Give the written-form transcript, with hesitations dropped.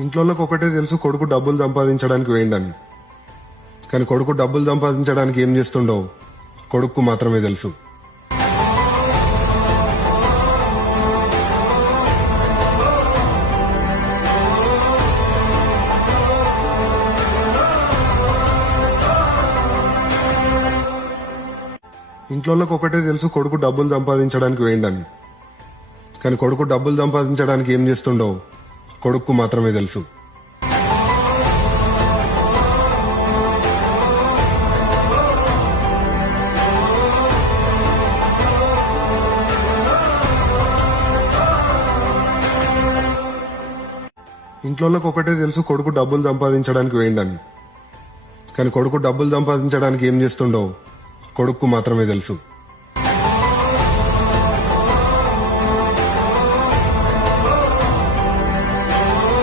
ఇంట్లోకి ఒకటే తెలుసు కొడుకు డబ్బులు సంపాదించడానికి వేయండని. కానీ కొడుకు డబ్బులు సంపాదించడానికి ఏం చేస్తుండో కొడుకు మాత్రమే తెలుసు. ఇంట్లోకి ఒకటే తెలుసు కొడుకు డబ్బులు సంపాదించడానికి వేయండని. కానీ కొడుకు డబ్బులు సంపాదించడానికి ఏం చేస్తుండో కొడుకు మాత్రమే తెలుసు. ఇంట్లోకి ఒకటే తెలుసు కొడుకు డబ్బులు సంపాదించడానికి వేయండని. కానీ కొడుకు డబ్బులు సంపాదించడానికి ఏం చేస్తుండో కొడుకు మాత్రమే తెలుసు.